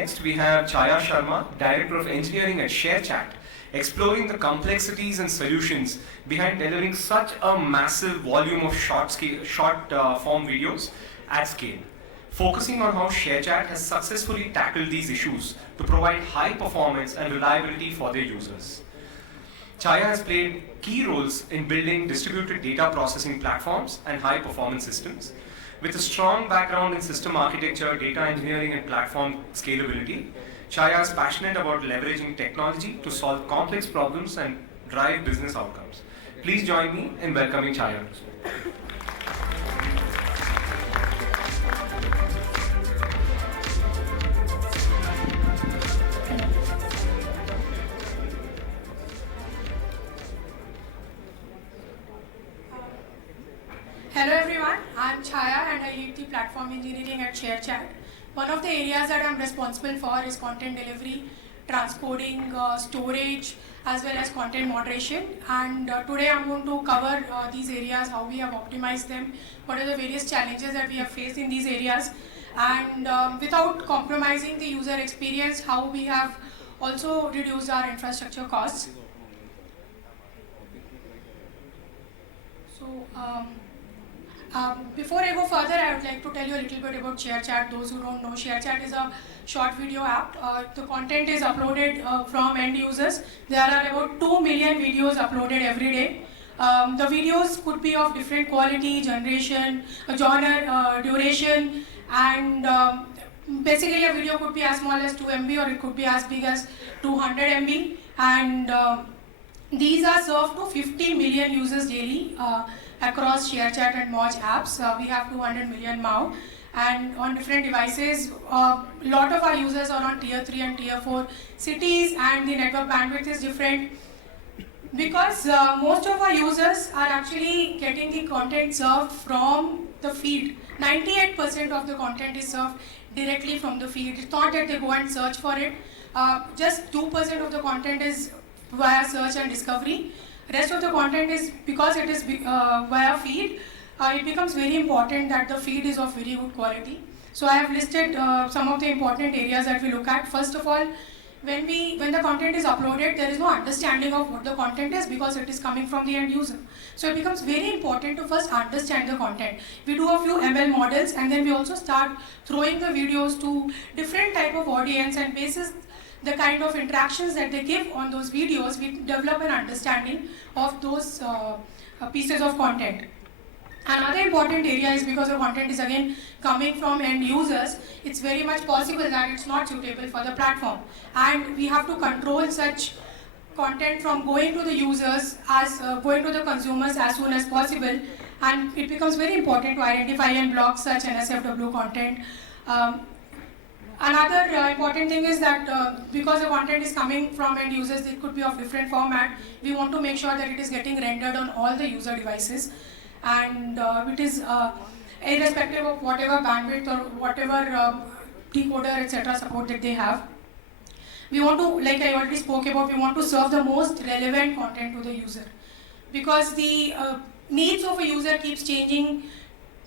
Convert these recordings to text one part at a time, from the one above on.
next we have Chhaya Sharma, Director of Engineering at ShareChat, exploring the complexities and solutions behind delivering such a massive volume of short form videos at scale, focusing on how ShareChat has successfully tackled these issues to provide high performance and reliability for their users. Chhaya has played key roles in building distributed data processing platforms and high performance systems. With a strong background in system architecture, data engineering and platform scalability, Chhaya is passionate about leveraging technology to solve complex problems and drive business outcomes. Please join me in welcoming Chhaya. Hello everyone, I'm Chhaya and I lead the platform engineering at ShareChat. One of the areas that I'm responsible for is content delivery, transcoding, storage, as well as content moderation. And today I'm going to cover these areas, how we have optimized them, what are the various challenges that we have faced in these areas, and without compromising the user experience, how we have also reduced our infrastructure costs. So. Before I go further, I would like to tell you a little bit about ShareChat. Those who don't know, ShareChat is a short video app. The content is uploaded from end users. There are about 2 million videos uploaded every day. The videos could be of different quality, generation, genre, duration, and basically a video could be as small as 2 MB or it could be as big as 200 MB. And these are served to 50 million users daily. Across ShareChat and Moj apps. We have 200 million now, and on different devices, a lot of our users are on tier 3 and tier 4 cities, and the network bandwidth is different because most of our users are actually getting the content served from the feed. 98% of the content is served directly from the feed. It's not that they go and search for it. Just 2% of the content is via search and discovery. Rest of the content is, because it is via feed, it becomes very important that the feed is of very good quality. So I have listed some of the important areas that we look at. First of all, when the content is uploaded, there is no understanding of what the content is because it is coming from the end user. So it becomes very important to first understand the content. We do a few ML models and then we also start throwing the videos to different type of audience, and basis the kind of interactions that they give on those videos, we develop an understanding of those pieces of content. Another important area is because the content is again coming from end users, it's very much possible that it's not suitable for the platform. And we have to control such content from going to the users, going to the consumers as soon as possible. And it becomes very important to identify and block such NSFW content. Another important thing is that because the content is coming from end users, it could be of different format. We want to make sure that it is getting rendered on all the user devices, and it is irrespective of whatever bandwidth or whatever decoder etc. support that they have. We want to, like I already spoke about, we want to serve the most relevant content to the user because the needs of a user keeps changing.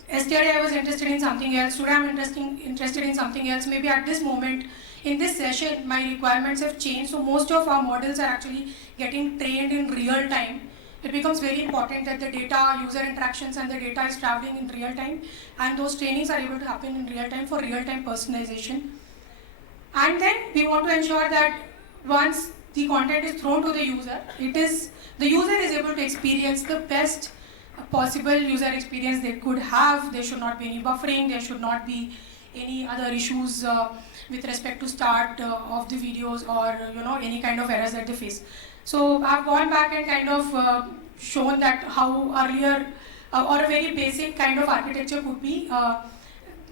Yesterday I was interested in something else, today I'm interested in something else. Maybe at this moment, in this session, my requirements have changed, so most of our models are actually getting trained in real time. It becomes very important that the data, user interactions and the data is traveling in real time, and those trainings are able to happen in real time for real time personalization. And then we want to ensure that once the content is thrown to the user, the user is able to experience the best possible user experience they could have. There should not be any buffering, there should not be any other issues with respect to start of the videos or any kind of errors that they face. So I've gone back and kind of shown that how earlier or a very basic kind of architecture could be.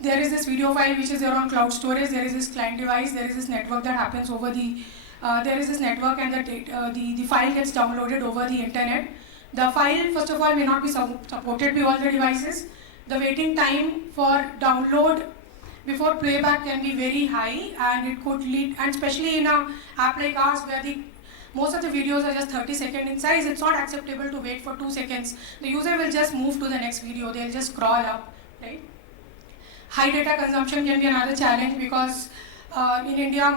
There is this video file which is there on cloud storage, there is this client device, there is this network that happens over the, there is this network and the file gets downloaded over the internet. The file, first of all, may not be supported by all the devices. The waiting time for download before playback can be very high, and it could lead, and especially in an app like ours where most of the videos are just 30 seconds in size, it's not acceptable to wait for 2 seconds. The user will just move to the next video, they'll just scroll up, right? High data consumption can be another challenge because in India,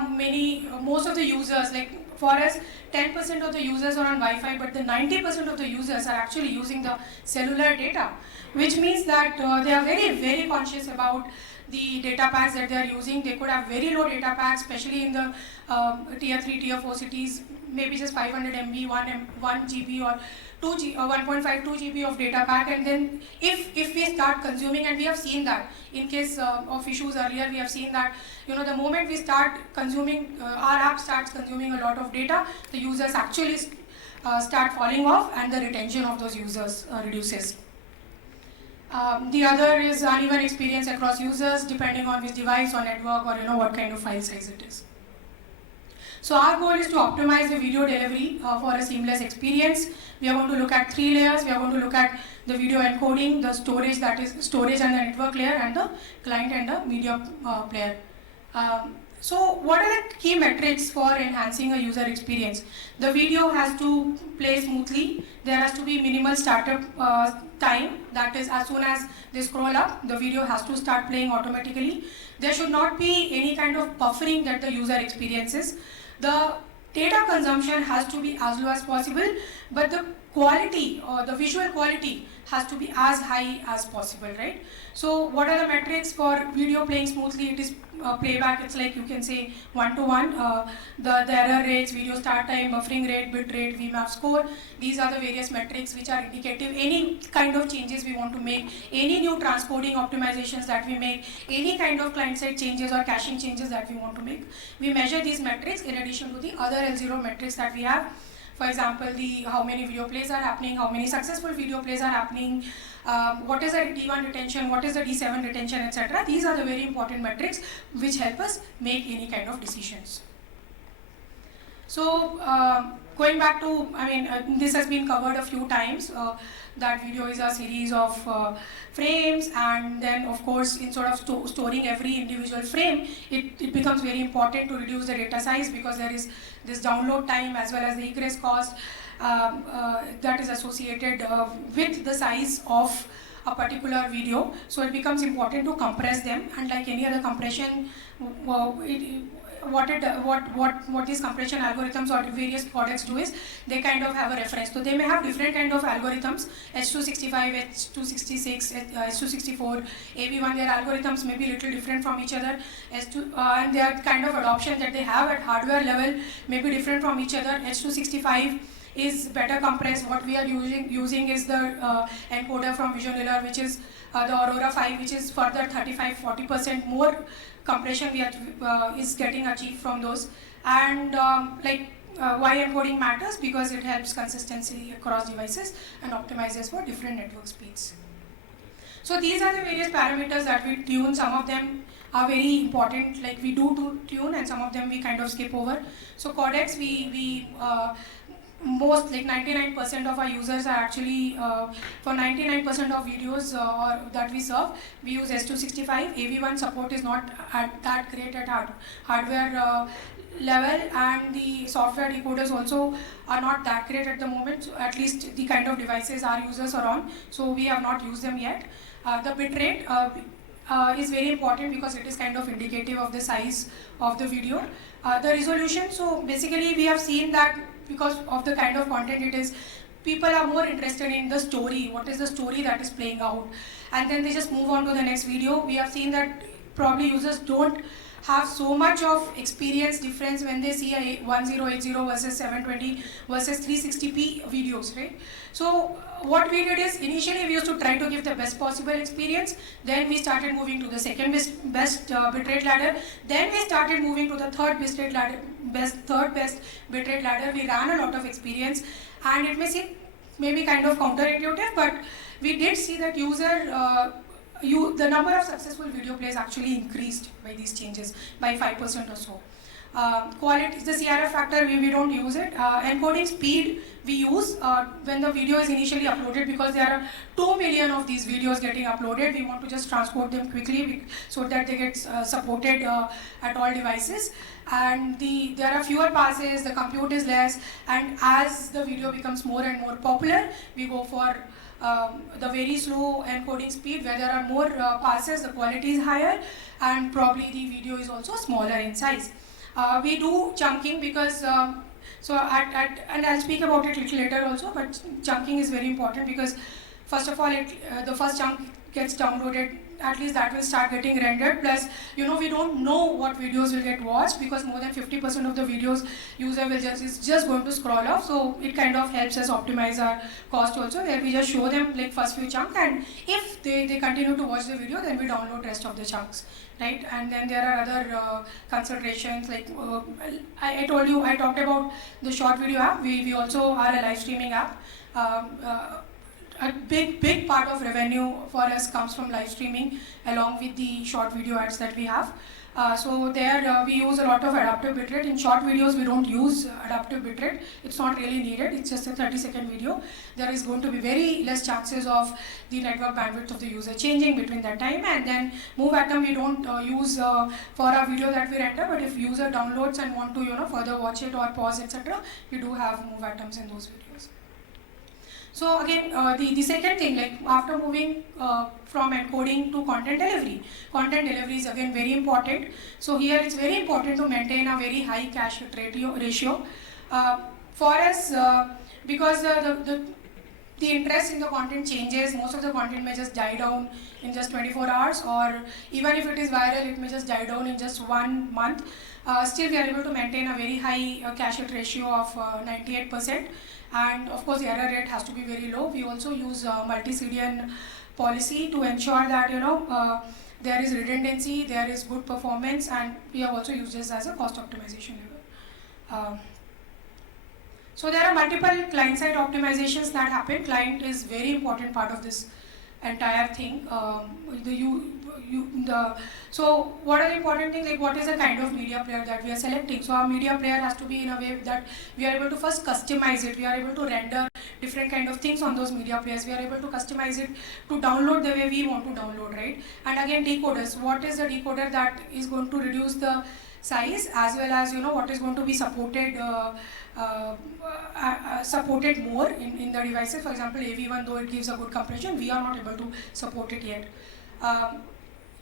most of the users, like for us, 10% of the users are on Wi-Fi, but the 90% of the users are actually using the cellular data, which means that they are very, very conscious about the data packs that they are using. They could have very low data packs, especially in the tier 3, tier 4 cities, maybe just 500 MB, 1 GB or 1.5, 2 GB of data pack. And then if we start consuming, and we have seen that in case of issues earlier, we have seen that, you know, the moment we start consuming, our app starts consuming a lot of data, the users actually start falling off, and the retention of those users reduces. The other is uneven experience across users, depending on which device or network, or, you know, what kind of file size it is. So our goal is to optimize the video delivery for a seamless experience. We are going to look at 3 layers. We are going to look at the video encoding, the storage, that is storage and the network layer, and the client and the media player. So what are the key metrics for enhancing a user experience? The video has to play smoothly. There has to be minimal startup time. That is, as soon as they scroll up, the video has to start playing automatically. There should not be any kind of buffering that the user experiences. The data consumption has to be as low as possible, but the quality or the visual quality has to be as high as possible, right? So what are the metrics for video playing smoothly? It is playback. It's like, you can say 1:1. The error rates, video start time, buffering rate, bit rate, VMAP score. These are the various metrics which are indicative. Any kind of changes we want to make, any new transcoding optimizations that we make, any kind of client-side changes or caching changes that we want to make, we measure these metrics in addition to the other L0 metrics that we have. For example, how many video plays are happening, how many successful video plays are happening, what is the D1 retention, what is the D7 retention, etc. These are the very important metrics which help us make any kind of decisions. So going back to, this has been covered a few times, that video is a series of frames, and then of course instead of storing every individual frame, it becomes very important to reduce the data size, because there is this download time as well as the egress cost that is associated with the size of a particular video. So it becomes important to compress them, and like any other compression, what these compression algorithms or various products do is they kind of have a reference. So they may have different kind of algorithms, H265, H266, H264, AV1. Their algorithms may be little different from each other, and their kind of adoption that they have at hardware level may be different from each other. H265 is better compressed. What we are using is the encoder from Visioneer, which is the Aurora 5, which is further 35-40% more compression is getting achieved from those. And why encoding matters? Because it helps consistency across devices and optimizes for different network speeds. So these are the various parameters that we tune. Some of them are very important, like we do tune, and some of them we kind of skip over. So codecs, most, like 99% of our users are actually, for 99% of videos that we serve, we use H265. AV1 support is not that great at hardware level, and the software decoders also are not that great at the moment, so at least the kind of devices our users are on, so we have not used them yet. The bitrate is very important because it is kind of indicative of the size of the video. The resolution, so basically we have seen that because of the kind of content it is, people are more interested in the story, what is the story that is playing out, and then they just move on to the next video. We have seen that probably users don't have so much of experience difference when they see a 1080 versus 720 versus 360p videos, right? So what we did is, initially we used to try to give the best possible experience, then we started moving to the second best bitrate ladder, then we started moving to the third best bitrate ladder. We ran a lot of experience, and it may seem maybe kind of counterintuitive, but we did see that the number of successful video plays actually increased by these changes by 5% or so. Quality, the CRF factor, we don't use it. Encoding speed we use when the video is initially uploaded, because there are 2 million of these videos getting uploaded. We want to just transport them quickly so that they get supported at all devices. And there are fewer passes, the compute is less, and as the video becomes more and more popular, we go for the very slow encoding speed, where there are more passes, the quality is higher, and probably the video is also smaller in size. We do chunking because, and I'll speak about it a little later also, but chunking is very important because first of all, the first chunk gets downloaded, at least that will start getting rendered. Plus, we don't know what videos will get watched, because more than 50% of the videos user is just going to scroll off. So it kind of helps us optimize our cost also, where we just show them like first few chunks, and if they continue to watch the video, then we download rest of the chunks, right? And then there are other considerations, like I talked about the short video app. We also are a live streaming app. A big part of revenue for us comes from live streaming, along with the short video ads that we have. So there we use a lot of adaptive bitrate. In short videos, we don't use adaptive bitrate. It's not really needed. It's just a 30-second video. There is going to be very less chances of the network bandwidth of the user changing between that time. And then move atom we don't use for our video that we render. But if user downloads and want to further watch it or pause, etc., we do have move atoms in those videos. So again, the second thing, like after moving from encoding to content delivery is again very important. So here it's very important to maintain a very high cache hit ratio. For us, because the interest in the content changes, most of the content may just die down in just 24 hours, or even if it is viral, it may just die down in just 1 month. Still we are able to maintain a very high cache hit ratio of 98%. And of course, the error rate has to be very low. We also use multi-CDN policy to ensure that there is redundancy, there is good performance, and we have also used this as a cost optimization level. So there are multiple client-side optimizations that happen. Client is very important part of this entire thing. So what are the important things, like what is the kind of media player that we are selecting? So our media player has to be in a way that we are able to first customize it. We are able to render different kind of things on those media players. We are able to customize it to download the way we want to download, right? And again, decoders. What is the decoder that is going to reduce the size, as well as what is going to be supported supported more in the devices. For example, AV1, though it gives a good compression, we are not able to support it yet.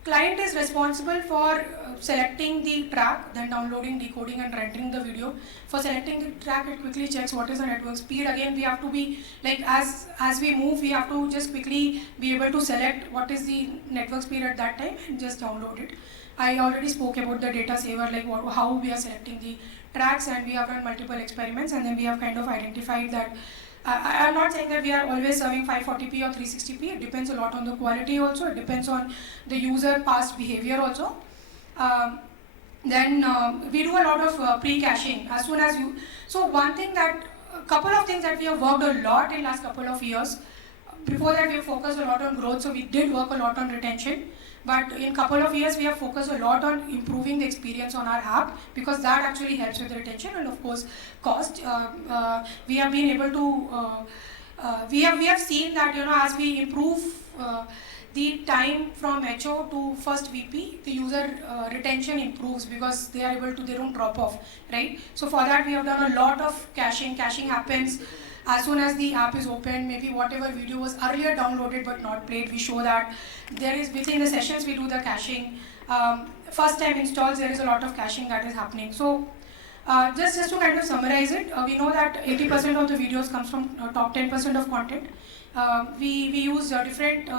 Client is responsible for selecting the track, then downloading, decoding, and rendering the video. For selecting the track, it quickly checks what is the network speed. Again, we have to be like, as we move, we have to just quickly be able to select what is the network speed at that time and just download it. I already spoke about the data saver, like how we are selecting the tracks, and we have run multiple experiments, and then we have kind of identified that I am not saying that we are always serving 540p or 360p. It depends a lot on the quality also. It depends on the user past behavior also. Then we do a lot of pre-caching. As soon as so one thing that, a couple of things that we have worked a lot in last couple of years. Before that, we have focused a lot on growth, so we did work a lot on retention. But in couple of years, we have focused a lot on improving the experience on our app, because that actually helps with retention and of course cost. We have been able to, we have seen that as we improve the time from HO to first VP, the user retention improves, because they are able to, they don't drop off, right? So for that, we have done a lot of caching. Caching happens as soon as the app is open. Maybe whatever video was earlier downloaded but not played, we show that. There is, within the sessions, we do the caching. First time installs, there is a lot of caching that is happening. So just to kind of summarize it, we know that 80% of the videos comes from top 10% of content. We use different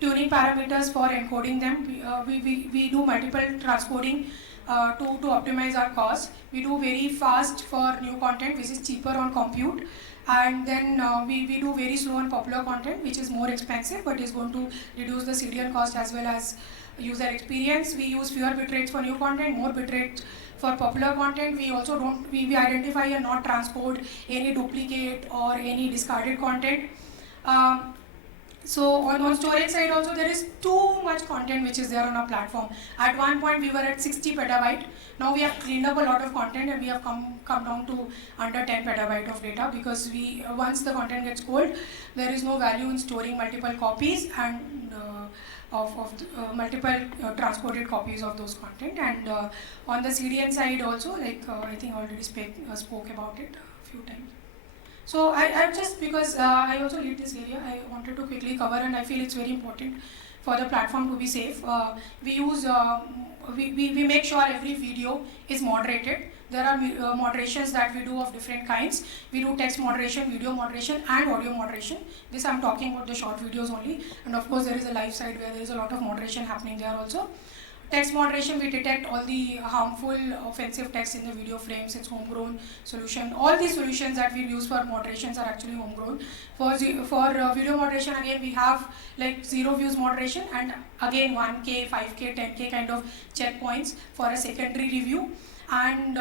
tuning parameters for encoding them. We do multiple transcoding to optimize our cost. We do very fast for new content, which is cheaper on compute. And then we do very slow on popular content, which is more expensive but is going to reduce the CDN cost as well as user experience. We use fewer bitrates for new content, more bitrates for popular content. We also don't, we identify and not transcode any duplicate or any discarded content. So on storage side also there is too much content which is there on our platform. At one point we were at 60 petabyte. Now we have cleaned up a lot of content and we have come down to under 10 petabyte of data, because we once the content gets cold, there is no value in storing multiple copies and multiple transported copies of those content. And on the CDN side also, like I think I already spoke about it a few times. So I just, because I also lead this area, I wanted to quickly cover, and I feel it's very important for the platform to be safe. We use, we make sure every video is moderated. There are moderations that we do of different kinds. We do text moderation, video moderation, and audio moderation. This I'm talking about the short videos only. And of course there is a live side where there is a lot of moderation happening there also. Text moderation, we detect all the harmful, offensive text in the video frames. It's homegrown solution. All these solutions that we use for moderations are actually homegrown. For video moderation, again, we have like 0 views moderation, and again 1K, 5K, 10K kind of checkpoints for a secondary review. And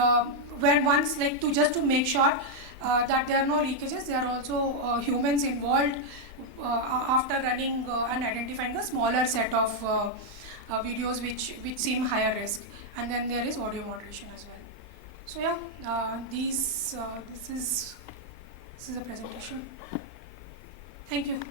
when once, like just to make sure that there are no leakages, there are also humans involved after running and identifying a smaller set of videos which seem higher risk. And then there is audio moderation as well. So yeah, this is a presentation. Thank you.